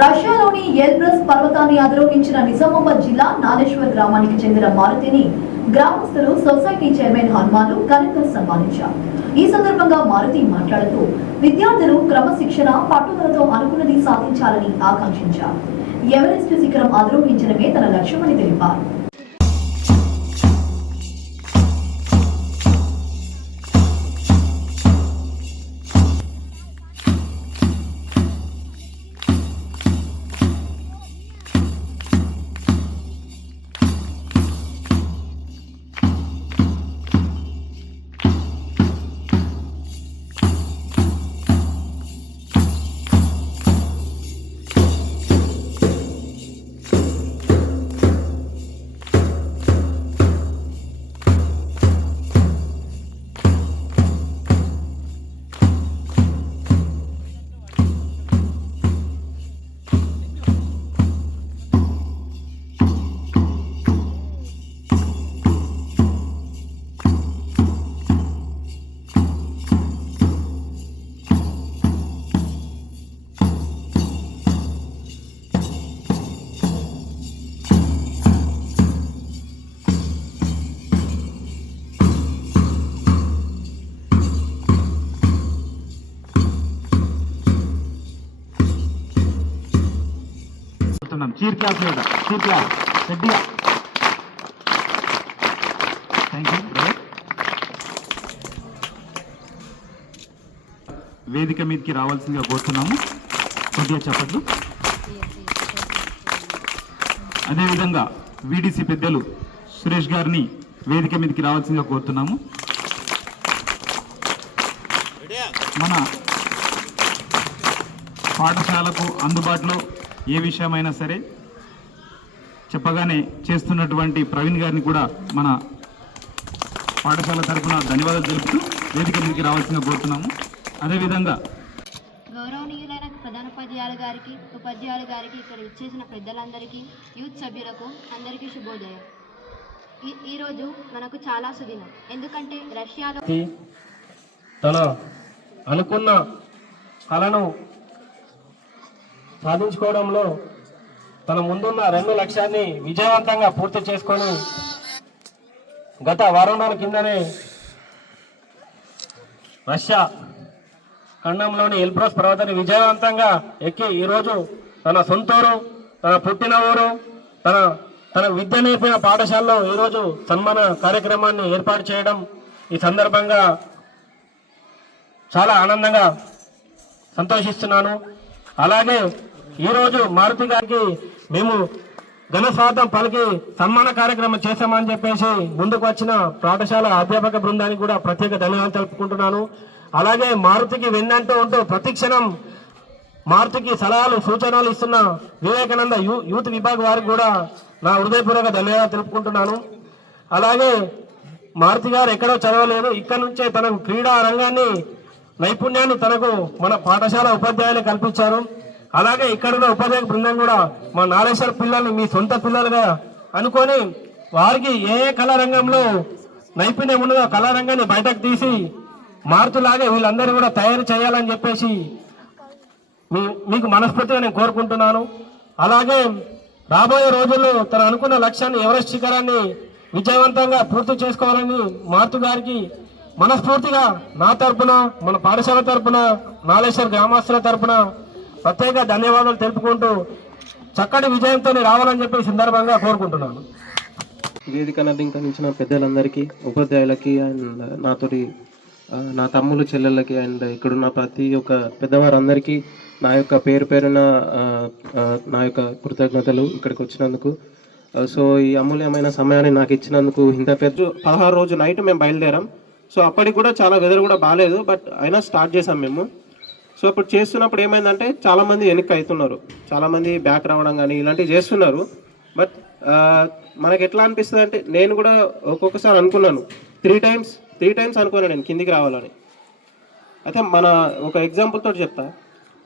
రష్యాలోని ఎల్బ్రస్ పర్వతాన్ని అధిరోహించిన నిజామాబాద్ జిల్లా నాలేశ్వర్ గ్రామానికి చెందిన మారుతిని గ్రామస్తులు సొసైటీ చైర్మన్ హనుమాన్లు ఘనంగా సన్మానించారు. ఈ సందర్భంగా మారుతి మాట్లాడుతూ విద్యార్థులు క్రమశిక్షణ పట్టుదలతో అనుకున్నది సాధించాలని ఆకాంక్షించారు. ఎవరెస్ట్ శిఖరం అధిరోహించడమే తన లక్ష్యమని తెలిపారు. चीर क्लास में चीर क्लास రెడ్డిగా థాంక్యూ. వేదిక మీదకి రావాల్సిందిగా కోరుతున్నాము. కొద్దిగా చెప్పట్లు. అదేవిధంగా వీడీసీ పెద్దలు సురేష్ గారిని వేదిక మీదకి రావాల్సిందిగా కోరుతున్నాము. మన పాఠశాలకు అందుబాటులో ఏ విషయమైనా సరే చెప్పగానే చేస్తున్నటువంటి ప్రవీణ్ గారిని కూడా మన పాఠశాల తరఫున ధన్యవాదాలు తెలుపుతూ వేదిక మీదకి రావాల్సిందిగా కోరుతున్నాము. అదేవిధంగా గౌరవనీయులైన ప్రధానోపాధ్యాయులు గారికి, ఉపాధ్యాయులు గారికి, ఇక్కడ ఇచ్చేసిన పెద్దలందరికీ, యూత్ సభ్యులకు అందరికీ శుభోదయం. ఈరోజు మనకు చాలా సుదినం. ఎందుకంటే రష్యాలో తన అనుకున్న కళను సాధించుకోవడంలో తన ముందున్న 2 లక్ష్యాన్ని విజయవంతంగా పూర్తి చేసుకొని గత వారం రోజుల కిందనే రష్యా ఖండంలోని ఎల్బ్రస్ పర్వతాన్ని విజయవంతంగా ఎక్కి ఈరోజు తన సొంతూరు, తన పుట్టిన ఊరు, తన విద్య నేర్పిన పాఠశాలలో ఈరోజు సన్మాన కార్యక్రమాన్ని ఏర్పాటు చేయడం ఈ సందర్భంగా చాలా ఆనందంగా సంతోషిస్తున్నాను. అలాగే ఈరోజు మారుతి గారికి మేము ఘన స్వాగతం పలికి సన్మాన కార్యక్రమం చేశామని చెప్పేసి ముందుకు వచ్చిన పాఠశాల అధ్యాపక బృందానికి కూడా ప్రత్యేక ధన్యవాదాలు తెలుపుకుంటున్నాను. అలాగే మారుతికి వెన్నంటూ ఉంటూ ప్రతిక్షణం మారుతికి సలహాలు సూచనలు ఇస్తున్న వివేకానంద యూత్ విభాగ్ వారికి కూడా నా హృదయపూర్వక ధన్యవాదాలు తెలుపుకుంటున్నాను. అలాగే మారుతి గారు ఎక్కడో చదవలేదు, ఇక్కడ నుంచే తనకు క్రీడా రంగాన్ని నైపుణ్యాన్ని తనకు మన పాఠశాల ఉపాధ్యాయులు కల్పించారు. అలాగే ఇక్కడున్న ఉపాధ్యాయ బృందం కూడా మా నాలేశ్వర పిల్లల్ని మీ సొంత పిల్లలుగా అనుకొని వారికి ఏ కళారంగంలో నైపుణ్యం ఉన్నదో కళారంగాన్ని బయటకు తీసి మారుతులాగే వీళ్ళందరూ కూడా తయారు చేయాలని చెప్పేసి మీకు మనస్ఫూర్తిగా నేను కోరుకుంటున్నాను. అలాగే రాబోయే రోజుల్లో తను అనుకున్న లక్ష్యాన్ని ఎవరెస్ట్ శిఖరాన్ని విజయవంతంగా పూర్తి చేసుకోవాలని మారుతు గారికి మనస్ఫూర్తిగా నా తరపున, మన పాఠశాల తరపున, నాలేశ్వర గ్రామస్తుల తరపున ప్రత్యేక ధన్యవాదాలు తెలుపుకుంటూ చక్కటి విజయంతో రావాలని చెప్పి సందర్భంగా కోరుకుంటున్నాను. వేదికను అలంకరించిన పెద్దలందరికీ, ఉపాధ్యాయులకి అండ్ నాతోటి నా తమ్ములు చెల్లెళ్ళకి అండ్ ఇక్కడున్న ప్రతి ఒక్క పెద్దవారందరికీ నా యొక్క పేరున నా యొక్క కృతజ్ఞతలు ఇక్కడికి వచ్చినందుకు. సో ఈ అమూల్యమైన సమయాన్ని నాకు ఇచ్చినందుకు ఇంత పెద్ద 16 రోజు నైట్ మేము బయలుదేరాం. సో అప్పటికి కూడా చాలా వెదర్ కూడా బాగాలేదు, బట్ అయినా స్టార్ట్ చేసాం మేము. సో అప్పుడు చేస్తున్నప్పుడు ఏమైందంటే చాలామంది వెనక్కి అవుతున్నారు, చాలామంది బ్యాక్ రావడం కానీ ఇలాంటివి చేస్తున్నారు. బట్ మనకి ఎట్లా అనిపిస్తుంది అంటే నేను కూడా ఒక్కొక్కసారి అనుకున్నాను, త్రీ టైమ్స్ అనుకున్నాను నేను కిందికి రావాలని. అయితే మన ఒక ఎగ్జాంపుల్ తోటి చెప్తా.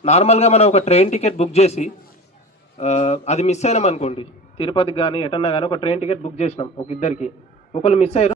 నార్మల్గా మనం ఒక ట్రైన్ టికెట్ బుక్ చేసి అది మిస్ అయినాం అనుకోండి, తిరుపతికి కానీ ఎటన్నా కానీ ఒక ట్రైన్ టికెట్ బుక్ చేసినాం ఒక ఇద్దరికి, ఒకళ్ళు మిస్ అయ్యారు.